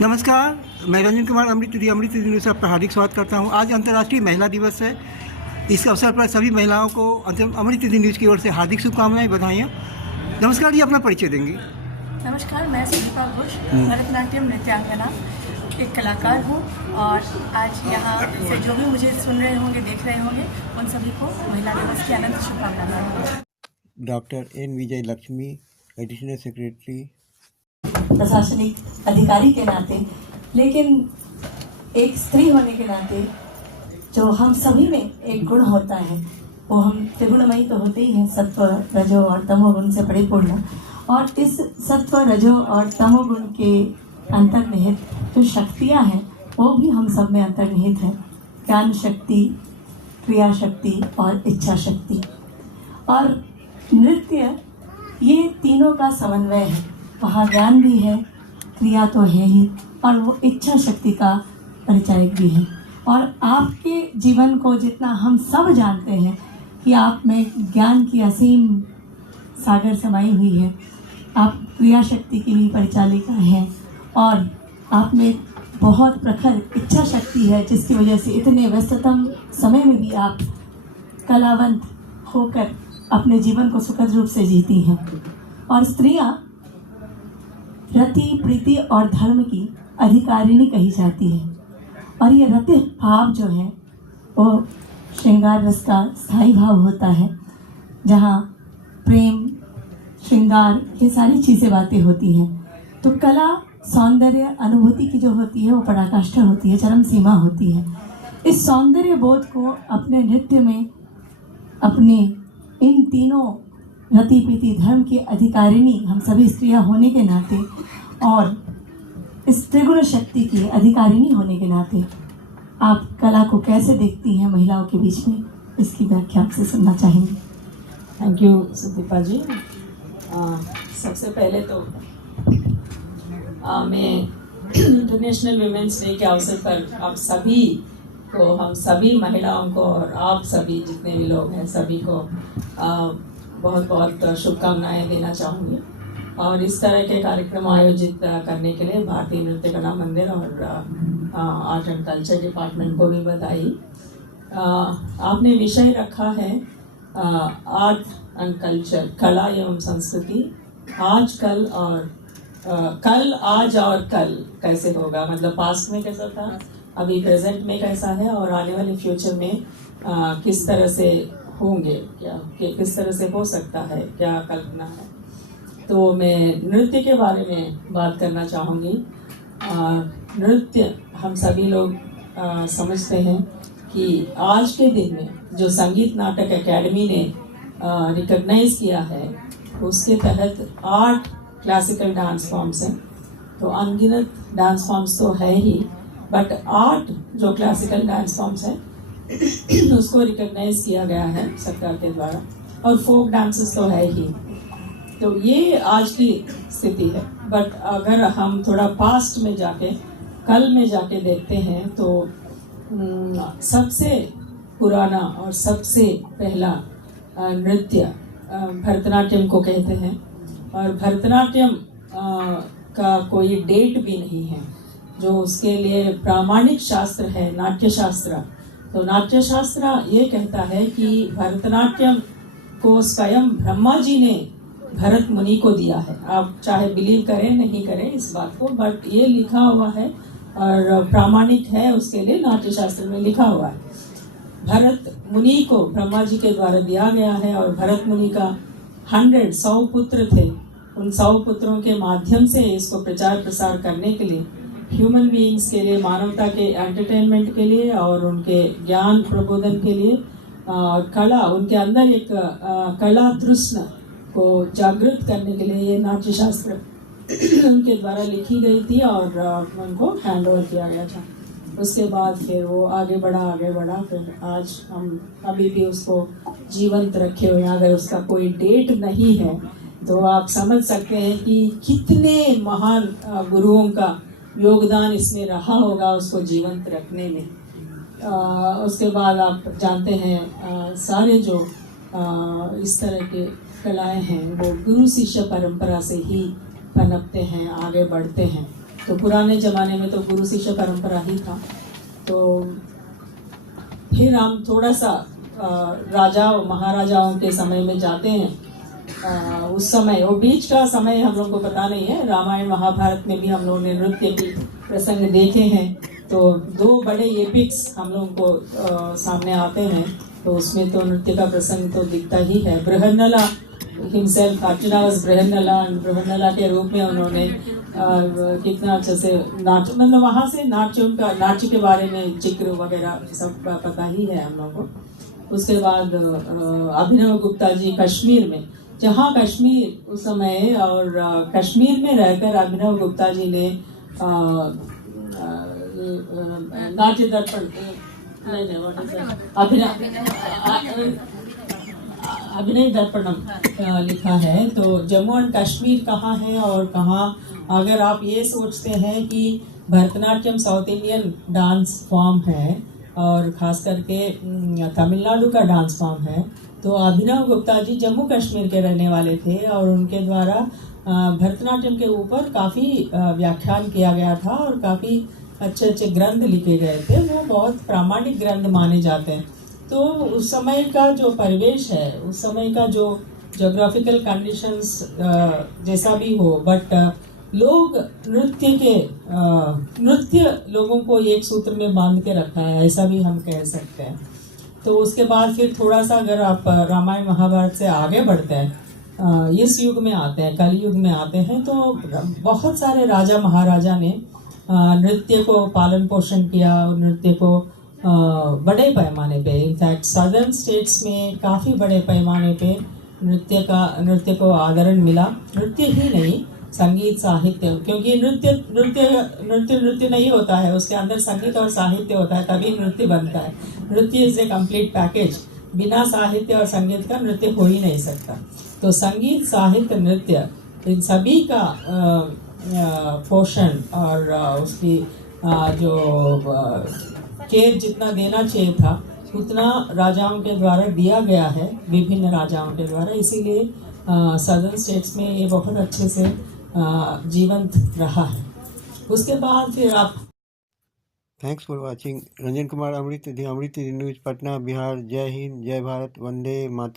नमस्कार, मैं रंजन कुमार अमृत न्यूज़ से आपका हार्दिक स्वागत करता हूं। आज अंतर्राष्ट्रीय महिला दिवस है। इस अवसर पर सभी महिलाओं को अमृत न्यूज़ की ओर से हार्दिक शुभकामनाएं, बधाइयाँ। नमस्कार जी, अपना परिचय देंगी? नमस्कार, मैं सुदीपा घोष, भरतनाट्यम नृत्यांगना, एक कलाकार हूँ और आज यहाँ से जो भी मुझे सुन रहे होंगे, देख रहे होंगे, उन सभी को महिला दिवस की अनंत शुभकामनाएं। डॉक्टर एन विजय लक्ष्मी, एडिशनल सेक्रेटरी। प्रशासनिक अधिकारी के नाते, लेकिन एक स्त्री होने के नाते जो हम सभी में एक गुण होता है, वो हम त्रिगुणमयी तो होते ही हैं, सत्व, रजो और तमोगुण से परिपूर्ण। और इस सत्व, रजो और तमोगुण के अंतर्निहित जो शक्तियाँ हैं, वो भी हम सब में अंतर्निहित है। ज्ञान शक्ति, क्रिया शक्ति और इच्छा शक्ति। और नृत्य ये तीनों का समन्वय है। वहाँ ज्ञान भी है, क्रिया तो है ही, और वो इच्छा शक्ति का परिचायक भी है। और आपके जीवन को जितना हम सब जानते हैं कि आप में ज्ञान की असीम सागर समाई हुई है, आप क्रिया शक्ति की भी परिचालिका हैं, और आप में बहुत प्रखर इच्छा शक्ति है, जिसकी वजह से इतने व्यस्ततम समय में भी आप कलावंत होकर अपने जीवन को सुखद रूप से जीती हैं। और स्त्रियाँ रति, प्रीति और धर्म की अधिकारिणी कही जाती है। और ये रति भाव जो है वो श्रृंगार रस का स्थायी भाव होता है, जहाँ प्रेम, श्रृंगार, ये सारी चीज़ें बातें होती हैं। तो कला, सौंदर्य, अनुभूति की जो होती है वो पराकाष्ठा होती है, चरम सीमा होती है। इस सौंदर्य बोध को अपने नृत्य में, अपने इन तीनों रति, प्रीति, धर्म की अधिकारिणी हम सभी स्त्रियां होने के नाते, और इस त्रिगुण शक्ति की अधिकारिणी होने के नाते आप कला को कैसे देखती हैं महिलाओं के बीच में, इसकी व्याख्या आपसे सुनना चाहेंगे। थैंक यू सुदीपा जी। सबसे पहले तो मैं इंटरनेशनल वुमेन्स डे के अवसर पर आप सभी को, हम सभी महिलाओं को और आप सभी जितने भी लोग हैं सभी को बहुत बहुत शुभकामनाएं देना चाहूँगी। और इस तरह के कार्यक्रम आयोजित करने के लिए भारतीय नृत्य कला मंदिर और आर्ट एंड कल्चर डिपार्टमेंट को भी बधाई। आपने विषय रखा है आर्ट एंड कल्चर, कला एवं संस्कृति, आज कल और कल, आज और कल कैसे होगा, मतलब पास्ट में कैसा था, अभी प्रेजेंट में कैसा है, और आने वाले फ्यूचर में किस तरह से होंगे, क्या किस तरह से हो सकता है, क्या कल्पना है। तो मैं नृत्य के बारे में बात करना चाहूँगी। नृत्य हम सभी लोग समझते हैं कि आज के दिन में जो संगीत नाटक एकेडमी ने रिकॉग्नाइज किया है, उसके तहत 8 क्लासिकल डांस फॉर्म्स हैं। तो अनगिनत डांस फॉर्म्स तो है ही, बट 8 जो क्लासिकल डांस फॉर्म्स हैं उसको रिकॉग्नाइज किया गया है सरकार के द्वारा, और फोक डांसेस तो है ही। तो ये आज की स्थिति है। बट अगर हम थोड़ा पास्ट में जाके, कल में जाके देखते हैं, तो सबसे पुराना और सबसे पहला नृत्य भरतनाट्यम को कहते हैं। और भरतनाट्यम का कोई डेट भी नहीं है, जो उसके लिए प्रामाणिक शास्त्र है नाट्य शास्त्र। तो नाट्य शास्त्र ये कहता है कि भरतनाट्यम को स्वयं ब्रह्मा जी ने भरत मुनि को दिया है। आप चाहे बिलीव करें नहीं करें इस बात को, बट ये लिखा हुआ है और प्रामाणिक है, उसके लिए नाट्य शास्त्र में लिखा हुआ है। भरत मुनि को ब्रह्मा जी के द्वारा दिया गया है, और भरत मुनि का 100 पुत्र थे। उन 100 पुत्रों के माध्यम से इसको प्रचार प्रसार करने के लिए, ह्यूमन बीइंग्स के लिए, मानवता के एंटरटेनमेंट के लिए और उनके ज्ञान प्रबोधन के लिए, कला, उनके अंदर एक कला तृष्णा को जागृत करने के लिए ये नाट्य शास्त्र उनके द्वारा लिखी गई थी और उनको हैंड ओवर किया गया था। उसके बाद फिर वो आगे बढ़ा, फिर आज हम अभी भी उसको जीवंत रखे हुए हैं। अगर उसका कोई डेट नहीं है तो आप समझ सकते हैं कि कितने महान गुरुओं का योगदान इसमें रहा होगा उसको जीवंत रखने में। उसके बाद आप जानते हैं सारे जो इस तरह के कलाएं हैं वो गुरु शिष्य परंपरा से ही पनपते हैं, आगे बढ़ते हैं। तो पुराने ज़माने में तो गुरु शिष्य परंपरा ही था। तो फिर हम थोड़ा सा राजाओं महाराजाओं के समय में जाते हैं। उस समय वो बीच का समय हम लोग को पता नहीं है। रामायण महाभारत में भी हम लोगों ने नृत्य के प्रसंग देखे हैं। तो दो बड़े एपिक्स हम लोग को सामने आते हैं, तो उसमें तो नृत्य का प्रसंग तो दिखता ही है। बृहन्नला हिमसेल्फ, अर्जुना वाज बृहन्नला, बृहन्नला के रूप में उन्होंने कितना अच्छे से नाच, मतलब वहाँ से नाट्य के बारे में जिक्र वगैरह सब पता ही है हम लोगों को। उसके बाद अभिनव गुप्ता जी कश्मीर में, जहाँ कश्मीर उस समय, और कश्मीर में रहकर अभिनव गुप्ता जी ने नाट्य दर्पण अभिनय दर्पणम लिखा है। तो जम्मू एंड कश्मीर कहाँ है और कहाँ, अगर आप ये सोचते हैं कि Bharatanatyam south Indian dance form है और ख़ास करके तमिलनाडु का डांस फॉर्म है, तो अभिनव गुप्ता जी जम्मू कश्मीर के रहने वाले थे और उनके द्वारा भरतनाट्यम के ऊपर काफ़ी व्याख्यान किया गया था और काफ़ी अच्छे अच्छे ग्रंथ लिखे गए थे। वो बहुत प्रामाणिक ग्रंथ माने जाते हैं। तो उस समय का जो परिवेश है, उस समय का जो जोग्राफिकल कंडीशंस जैसा भी हो, बट लोग नृत्य लोगों को एक सूत्र में बांध के रखा है, ऐसा भी हम कह सकते हैं। तो उसके बाद फिर थोड़ा सा अगर आप रामायण महाभारत से आगे बढ़ते हैं, इस युग में आते हैं, कलयुग में आते हैं, तो बहुत सारे राजा महाराजा ने नृत्य को पालन पोषण किया और नृत्य को बड़े पैमाने पे, इनफैक्ट सदर्न स्टेट्स में काफ़ी बड़े पैमाने पे नृत्य को आदरण मिला। नृत्य ही नहीं, संगीत साहित्य, क्योंकि नृत्य नहीं होता है, उसके अंदर संगीत और साहित्य होता है, तभी नृत्य बनता है। नृत्य इज ए कंप्लीट पैकेज, बिना साहित्य और संगीत का नृत्य हो ही नहीं सकता। तो संगीत, साहित्य, नृत्य, इन सभी का पोषण और उसकी जो केयर जितना देना चाहिए था उतना राजाओं के द्वारा दिया गया है, विभिन्न राजाओं के द्वारा। इसीलिए सदर्न स्टेट्स में ये बहुत अच्छे से जीवंत रहा है। उसके बाद फिर आप thanks for watching. Ranjan Kumar, Amrit News, Patna, Bihar. जय हिंद, जय भारत, वंदे मातरम।